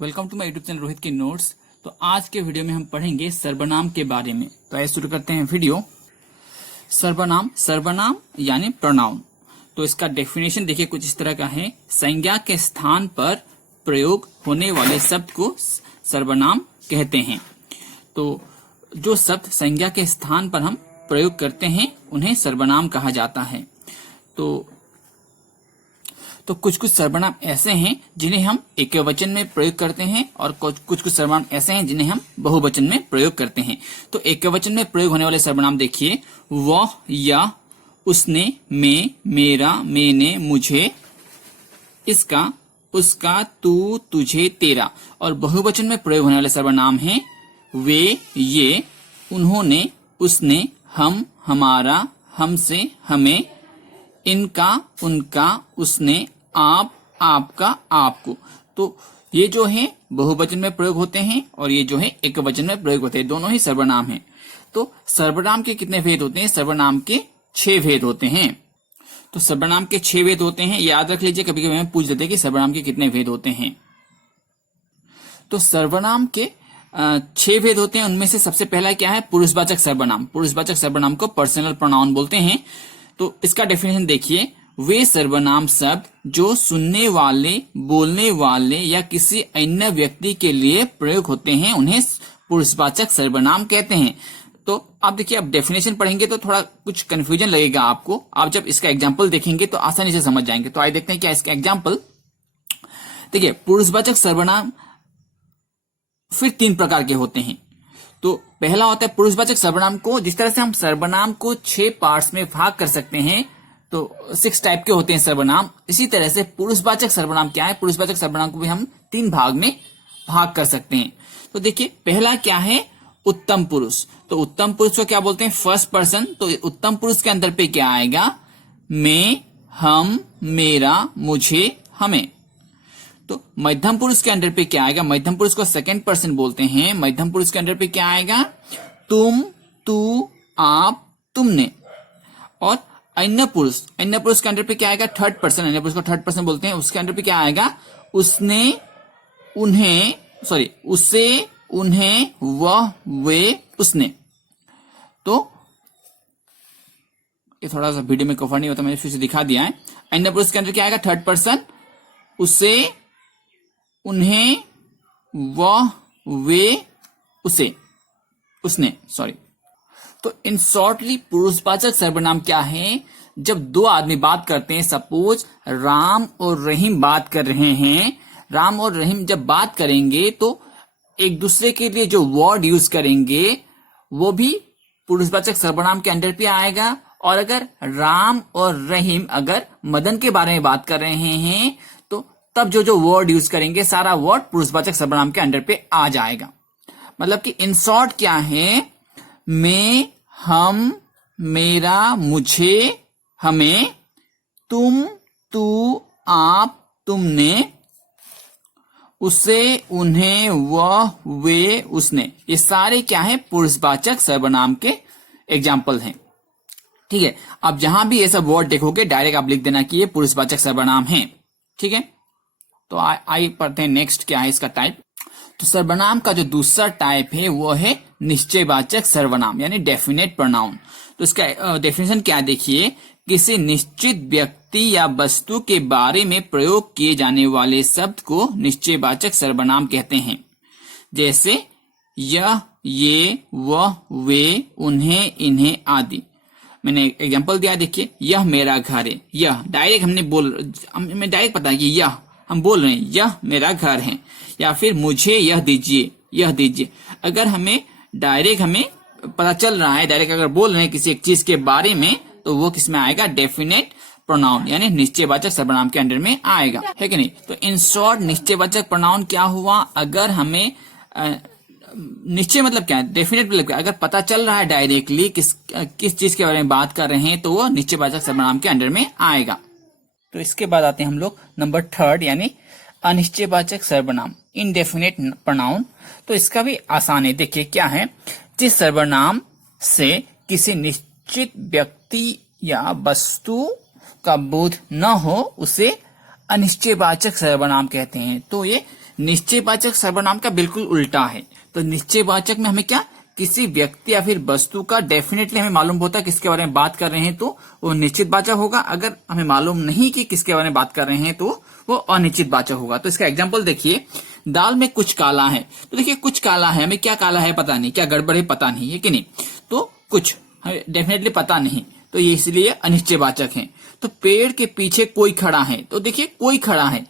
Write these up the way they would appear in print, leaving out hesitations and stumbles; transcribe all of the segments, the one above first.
Welcome to my YouTube channel Rohit के notes. तो आज के वीडियो में हम पढ़ेंगे सर्वनाम के बारे में। तो आइए शुरू करते हैं वीडियो। सर्वनाम यानी प्रोनाउन। तो इसका डेफिनेशन देखिए कुछ इस तरह का है। संज्ञा के स्थान पर प्रयोग होने वाले शब्द को सर्वनाम कहते हैं। तो जो शब्द संज्ञा के स्थान पर हम प्रयोग करते हैं उन्हें सर्वनाम कहा जाता है। तो कुछ सर्वनाम ऐसे हैं जिन्हें हम एकवचन में प्रयोग करते हैं और कुछ सर्वनाम ऐसे हैं जिन्हें हम बहुवचन में प्रयोग करते हैं। तो एकवचन में प्रयोग होने वाले सर्वनाम देखिए, वह, या, उसने, मैं, मेरा, मैंने, मुझे, इसका, उसका, तू, तुझे, तेरा। और बहुवचन में प्रयोग होने वाले सर्वनाम हैं वे, ये, उन्होंने, उसने, हम, हमारा, हमसे, हमें, इनका, उनका, उसने, आप, आपका, आपको। तो ये जो है बहुवचन में प्रयोग होते हैं और ये जो है एकवचन में प्रयोग होते हैं। दोनों ही सर्वनाम हैं। तो सर्वनाम के कितने भेद होते हैं? सर्वनाम के 6 भेद होते हैं। तो सर्वनाम के 6 भेद होते हैं, याद रख लीजिए। कभी कभी हमें पूछ देते हैं कि सर्वनाम के कितने भेद होते हैं। तो सर्वनाम के 6 भेद होते हैं। उनमें से सबसे पहला क्या है? पुरुषवाचक सर्वनाम। पुरुषवाचक सर्वनाम को पर्सनल प्रोनाउन बोलते हैं। तो इसका डेफिनेशन देखिए, वे सर्वनाम शब्द जो सुनने वाले, बोलने वाले या किसी अन्य व्यक्ति के लिए प्रयोग होते हैं उन्हें पुरुषवाचक सर्वनाम कहते हैं। तो आप देखिए, अब डेफिनेशन पढ़ेंगे तो थोड़ा कुछ कंफ्यूजन लगेगा आपको। आप जब इसका एग्जाम्पल देखेंगे तो आसानी से समझ जाएंगे। तो आइए देखते हैं क्या इसका एग्जाम्पल। देखिए, पुरुषवाचक सर्वनाम फिर 3 प्रकार के होते हैं। तो पहला होता है पुरुषवाचक सर्वनाम को, जिस तरह से हम सर्वनाम को 6 पार्ट्स में भाग कर सकते हैं, तो 6 टाइप के होते हैं सर्वनाम। इसी तरह से पुरुषवाचक सर्वनाम क्या है? पुरुषवाचक सर्वनाम को भी हम 3 भाग में भाग कर सकते हैं। तो देखिए, पहला क्या है? उत्तम पुरुष। तो उत्तम पुरुष को क्या बोलते हैं? First person. तो उत्तम पुरुष के अंदर पे क्या आएगा? मैं, हम, मेरा, मुझे, हमें। तो मध्यम पुरुष के अंदर पे क्या आएगा? मध्यम पुरुष को सेकंड पर्सन बोलते हैं। मध्यम पुरुष के अंदर पे क्या आएगा? तुम, तू, आप, तुमने। और अन्य पुरुष के अंदर पे क्या आएगा? Third person. अन्य पुरुष को थर्ड पर्सन बोलते हैं। उसके अंदर पे क्या आएगा? उसने, उन्हें, उसे, उन्हें, वह, वे, उसने। तो ये थोड़ा सा वीडियो में कवर नहीं होता, मैंने फिर से दिखा दिया है। अन्य पुरुष के अंदर क्या आएगा? Third person. उसे, उन्हें, वह, वे, उसे, उसने, तो इन शॉर्टली पुरुषवाचक सर्वनाम क्या है? जब 2 आदमी बात करते हैं, सपोज राम और रहीम बात कर रहे हैं। राम और रहीम जब बात करेंगे तो एक दूसरे के लिए जो वर्ड यूज करेंगे वो भी पुरुषवाचक सर्वनाम के अंडर पे आएगा। और अगर राम और रहीम अगर मदन के बारे में बात कर रहे हैं तो तब जो वर्ड यूज करेंगे सारा वर्ड पुरुषवाचक सर्वनाम के अंडर पे आ जाएगा। मतलब कि इन शॉर्ट क्या है? मैं, हम, मेरा, मुझे, हमें, तुम, तू, आप, तुमने, उसे, उन्हें, वह, वे, उसने। ये सारे क्या है? पुरुषवाचक सर्वनाम के एग्जाम्पल हैं। ठीक है। अब जहां भी ये सब वर्ड देखोगे डायरेक्ट आप लिख देना कि ये पुरुषवाचक सर्वनाम है। ठीक है। तो आइए पढ़ते हैं नेक्स्ट क्या है इसका टाइप। तो सर्वनाम का जो दूसरा टाइप है वो है निश्चयवाचक सर्वनाम यानी डेफिनेट प्रोनाउन। तो इसका डेफिनेशन क्या देखिए, किसी निश्चित व्यक्ति या वस्तु के बारे में प्रयोग किए जाने वाले शब्द को निश्चयवाचक सर्वनाम कहते हैं। जैसे यह, ये, वह, वे, उन्हें, इन्हें आदि। मैंने एग्जांपल दिया, देखिए, यह मेरा घर है। यह डायरेक्ट हमें डायरेक्ट पता है कि यह हम बोल रहे हैं, यह मेरा घर है। या फिर मुझे यह दीजिए, यह दीजिए। अगर हमें डायरेक्ट पता चल रहा है, डायरेक्ट अगर बोल रहे हैं किसी एक चीज के बारे में, तो वो किस में आएगा? डेफिनेट प्रोनाउन यानी निश्चयवाचक सर्वनाम के अंडर में आएगा, है कि नहीं? तो इन शॉर्ट निश्चयवाचक प्रोनाउन क्या हुआ? अगर हमें निश्चय मतलब क्या है? डेफिनेट मतलब क्या? अगर पता चल रहा है डायरेक्टली किस चीज के बारे में बात कर रहे हैं तो वो निश्चयवाचक सर्वनाम के अंडर में आएगा। तो इसके बाद आते हैं हम लोग नंबर 3 यानी अनिश्चयवाचक सर्वनाम, इनडेफिनेट प्रोनाउन। तो इसका भी आसान है। देखिए क्या है, जिस सर्वनाम से किसी निश्चित व्यक्ति या वस्तु का बोध न हो उसे अनिश्चयवाचक सर्वनाम कहते हैं। तो ये निश्चयवाचक सर्वनाम का बिल्कुल उल्टा है। तो निश्चयवाचक में हमें क्या, किसी व्यक्ति या फिर वस्तु का डेफिनेटली हमें मालूम होता है किसके बारे में बात कर रहे हैं तो वो निश्चितवाचक होगा। अगर हमें मालूम नहीं कि किसके बारे में बात कर रहे हैं तो वो अनिश्चितवाचक होगा। तो इसका एग्जांपल देखिए, दाल में कुछ काला है। तो देखिए कुछ काला है, हमें क्या काला है पता नहीं, क्या गड़बड़ है पता नहीं है कि नहीं, तो कुछ हमें डेफिनेटली पता नहीं, तो ये इसलिए अनिश्चयवाचक है। तो पेड़ के पीछे कोई खड़ा है, तो देखिए कोई खड़ा है,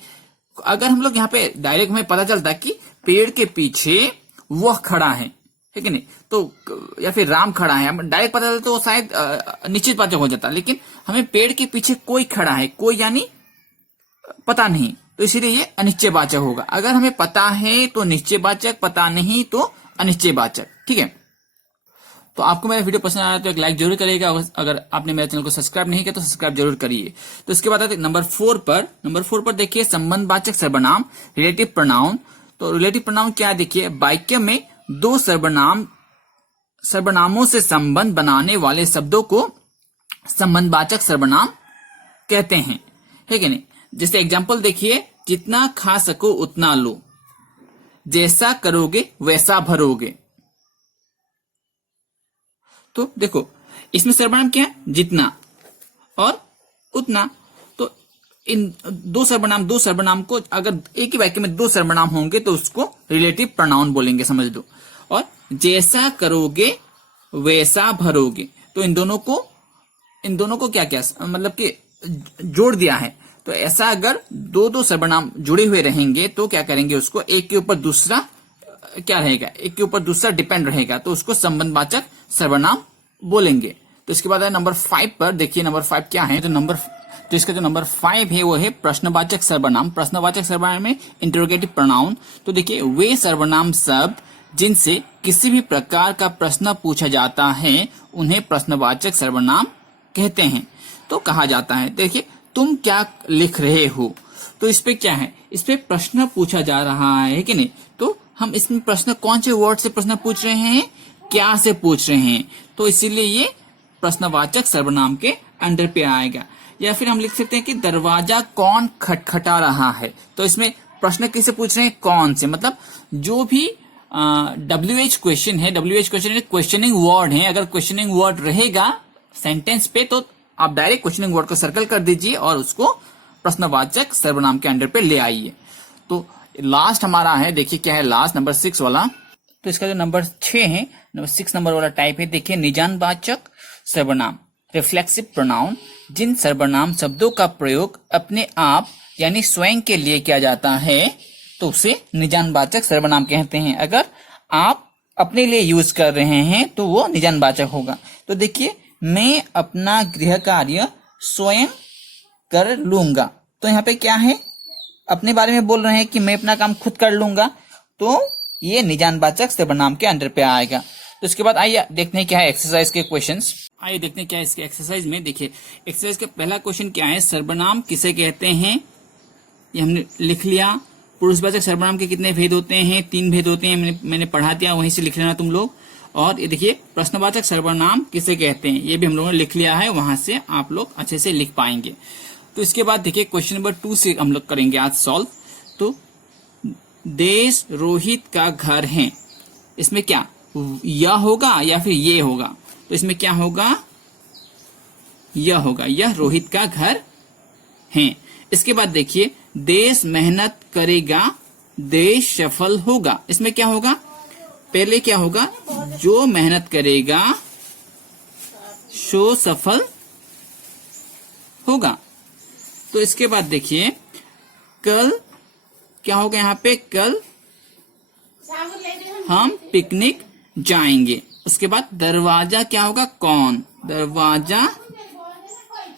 अगर हम लोग यहाँ पे डायरेक्ट हमें पता चलता कि पेड़ के पीछे वह खड़ा है कि नहीं, तो या फिर राम खड़ा है, हम डायरेक्ट पता चलता तो शायद निश्चितवाचक हो जाता। लेकिन हमें पेड़ के पीछे कोई खड़ा है, कोई यानी पता नहीं, तो इसीलिए ये अनिश्चयवाचक होगा। अगर हमें पता है तो निश्चयवाचक, पता नहीं तो अनिश्चयवाचक। ठीक है, तो आपको मेरा वीडियो पसंद आया तो एक लाइक जरूर करिएगा। अगर आपने मेरे चैनल को सब्सक्राइब नहीं किया तो सब्सक्राइब जरूर करिए। तो इसके बाद नंबर 4 पर देखिए संबंधवाचक सर्वनाम, रिलेटिव प्रोनाउन। तो रिलेटिव प्रोनाउन क्या है, देखिए वाक्य में दो सर्वनामों से संबंध बनाने वाले शब्दों को संबंधवाचक सर्वनाम कहते हैं, है कि नहीं। जैसे एग्जाम्पल देखिए, जितना खा सको उतना लो, जैसा करोगे वैसा भरोगे। तो देखो इसमें सर्वनाम क्या है, जितना और उतना। तो इन दो सर्वनाम को अगर एक ही वाक्य में दो सर्वनाम होंगे तो उसको रिलेटिव प्रोनाउन बोलेंगे, समझ लो। और जैसा करोगे वैसा भरोगे, तो इन दोनों को क्या क्या मतलब कि जोड़ दिया है। तो ऐसा अगर दो सर्वनाम जुड़े हुए रहेंगे तो क्या करेंगे, उसको एक के ऊपर दूसरा क्या रहेगा, एक के ऊपर दूसरा डिपेंड रहेगा, तो उसको संबंधवाचक सर्वनाम बोलेंगे। तो इसके बाद है नंबर 5 पर देखिए, नंबर 5 क्या है, तो इसका जो नंबर 5 है वो है प्रश्नवाचक सर्वनाम। प्रश्नवाचक सर्वनाम में इंटरोगेटिव प्रोनाउन। तो देखिए वे सर्वनाम शब्द जिनसे किसी भी प्रकार का प्रश्न पूछा जाता है उन्हें प्रश्नवाचक सर्वनाम कहते हैं। तो कहा जाता है, देखिए तुम क्या लिख रहे हो, तो इस पे क्या है, इस पे प्रश्न पूछा जा रहा है कि नहीं। तो हम इसमें प्रश्न कौन से वर्ड से प्रश्न पूछ रहे हैं, क्या से पूछ रहे हैं, तो इसीलिए ये प्रश्नवाचक सर्वनाम के अंडर पे आएगा। या फिर हम लिख सकते हैं कि दरवाजा कौन खटखटा रहा है, तो इसमें प्रश्न किसे पूछ रहे हैं, कौन से, मतलब जो भी WH क्वेश्चन है, WH क्वेश्चन क्वेश्चनिंग वर्ड है, अगर क्वेश्चनिंग वर्ड रहेगा सेंटेंस पे तो आप डायरेक्ट क्वेश्चनिंग वर्ड को सर्कल कर दीजिए और उसको प्रश्नवाचक सर्वनाम के अंडर पे ले आइए। तो लास्ट हमारा है, देखिए क्या है लास्ट, नंबर 6 वाला। तो इसका जो नंबर 6 है, नंबर 6 नंबर वाला टाइप है, देखिए निजानवाचक सर्वनाम, रिफ्लेक्सिव प्रोनाउन। जिन सर्वनाम शब्दों का प्रयोग अपने आप यानी स्वयं के लिए किया जाता है तो उसे निजानवाचक सर्वनाम कहते हैं। अगर आप अपने लिए यूज कर रहे हैं तो वो निजानवाचक होगा। तो देखिए मैं अपना गृह कार्य स्वयं कर लूंगा, तो यहाँ पे क्या है, अपने बारे में बोल रहे हैं कि मैं अपना काम खुद कर लूंगा, तो ये निजानवाचक सर्वनाम के अंडर पे आएगा। तो इसके बाद आइए देखते हैं क्या है एक्सरसाइज के क्वेश्चंस। आइए देखते हैं क्या है इसके एक्सरसाइज में। देखिए एक्सरसाइज का पहला क्वेश्चन क्या है, सर्वनाम किसे कहते हैं, ये हमने लिख लिया। पुरुषवाचक सर्वनाम के कितने भेद होते हैं, 3 भेद होते हैं, मैंने पढ़ा दिया, वहीं से लिख लेना तुम लोग। और ये देखिए प्रश्नवाचक सर्वनाम किसे कहते हैं, ये भी हम लोगों ने लिख लिया है, वहां से आप लोग अच्छे से लिख पाएंगे। तो इसके बाद देखिए क्वेश्चन नंबर 2 से हम लोग करेंगे आज सॉल्व। तो देश रोहित का घर है, इसमें क्या यह होगा या फिर ये होगा, तो इसमें क्या होगा, यह होगा, यह रोहित का घर है। इसके बाद देखिए देश मेहनत करेगा देश सफल होगा, इसमें क्या होगा, पहले क्या होगा, जो मेहनत करेगा सो सफल होगा। तो इसके बाद देखिए कल क्या होगा, यहाँ पे कल हम पिकनिक जाएंगे। उसके बाद दरवाजा क्या होगा, कौन, दरवाजा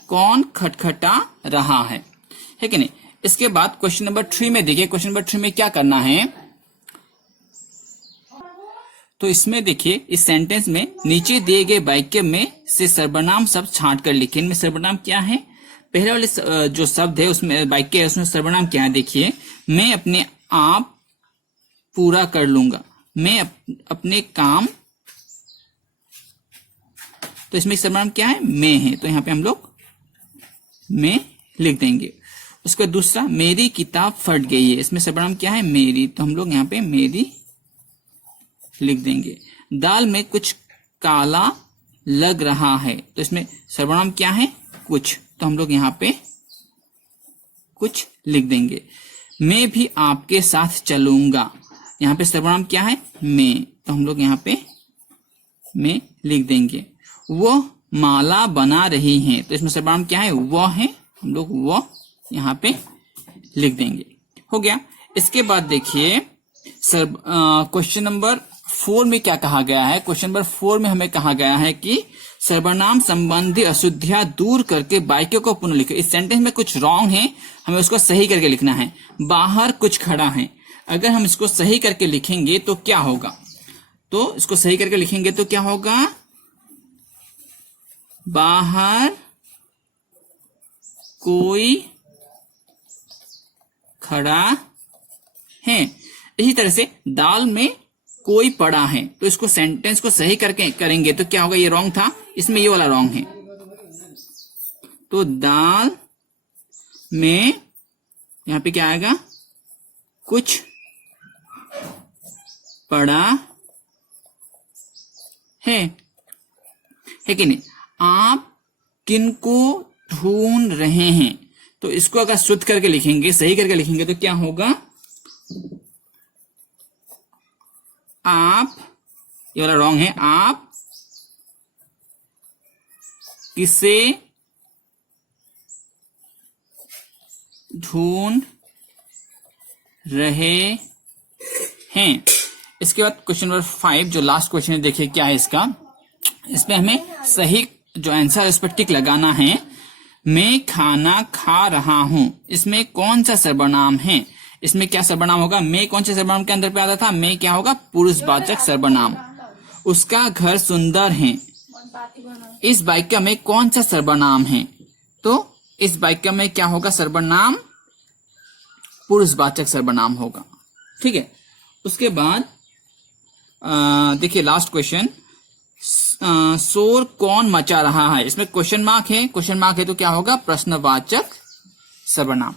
कौन खटखटा रहा है कि नहीं। इसके बाद क्वेश्चन नंबर 3 में देखिए, क्वेश्चन नंबर 3 में क्या करना है, तो इसमें देखिए इस सेंटेंस में नीचे दिए गए वाक्य में से सर्वनाम शब्द छांट कर लिखे। इनमें सर्वनाम क्या है, पहले वाले जो शब्द है उसमें वाक्य है उसमें सर्वनाम क्या है, देखिए मैं अपने आप पूरा कर लूंगा, मैं अपने काम, तो इसमें सर्वनाम क्या है, मैं है, तो यहाँ पे हम लोग मैं लिख देंगे। उसके बाद दूसरा, मेरी किताब फट गई है, इसमें सर्वनाम क्या है, मेरी, तो हम लोग यहाँ पे मेरी लिख देंगे। दाल में कुछ काला लग रहा है, तो इसमें सर्वनाम क्या है, कुछ, तो हम लोग यहाँ पे कुछ लिख देंगे। मैं भी आपके साथ चलूंगा, यहाँ पे सर्वनाम क्या है, मैं, तो हम लोग यहाँ पे मैं लिख देंगे। वो माला बना रही हैं, तो इसमें सर्वनाम क्या है, वह है, हम लोग वह यहाँ पे लिख देंगे। हो गया। इसके बाद देखिए क्वेश्चन नंबर 4 में क्या कहा गया है। क्वेश्चन नंबर 4 में हमें कहा गया है कि सर्वनाम संबंधी अशुद्धियां दूर करके वाक्य को पुनः लिखो। इस सेंटेंस में कुछ रॉन्ग है, हमें उसको सही करके लिखना है। बाहर कुछ खड़ा है, अगर हम इसको सही करके लिखेंगे तो क्या होगा, तो इसको सही करके लिखेंगे तो क्या होगा, बाहर कोई खड़ा है। इसी तरह से दाल में कोई पड़ा है, तो इसको सेंटेंस को सही करके करेंगे तो क्या होगा, ये रॉन्ग था, इसमें ये वाला रॉन्ग है। तो दाल में यहां पे क्या आएगा, कुछ पड़ा है कि नहीं। आप किनको ढूंढ रहे हैं, तो इसको अगर शुद्ध करके लिखेंगे, सही करके लिखेंगे तो क्या होगा, आप, ये वाला रॉन्ग है, आप किसे ढूंढ रहे हैं। इसके बाद क्वेश्चन नंबर 5 जो लास्ट क्वेश्चन है, देखिए क्या है इसका। इसमें हमें सही जो आंसर है उस पर टिक लगाना है। मैं खाना खा रहा हूं, इसमें कौन सा सर्वनाम है, इसमें क्या सर्वनाम होगा, मैं कौन से सर्वनाम के अंदर पे आता था, मैं क्या होगा, पुरुषवाचक सर्वनाम। उसका घर सुंदर है, इस वाक्य में कौन सा सर्वनाम है, तो इस वाक्य में क्या होगा, सर्वनाम पुरुषवाचक सर्वनाम होगा। ठीक है। उसके बाद देखिए लास्ट क्वेश्चन, शोर कौन मचा रहा है, इसमें क्वेश्चन मार्क है, क्वेश्चन मार्क है तो क्या होगा, प्रश्नवाचक सर्वनाम।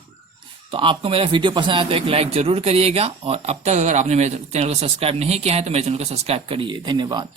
तो आपको मेरा वीडियो पसंद आया तो एक लाइक जरूर करिएगा, और अब तक अगर आपने मेरे चैनल को सब्सक्राइब नहीं किया है तो मेरे चैनल को सब्सक्राइब करिए। धन्यवाद।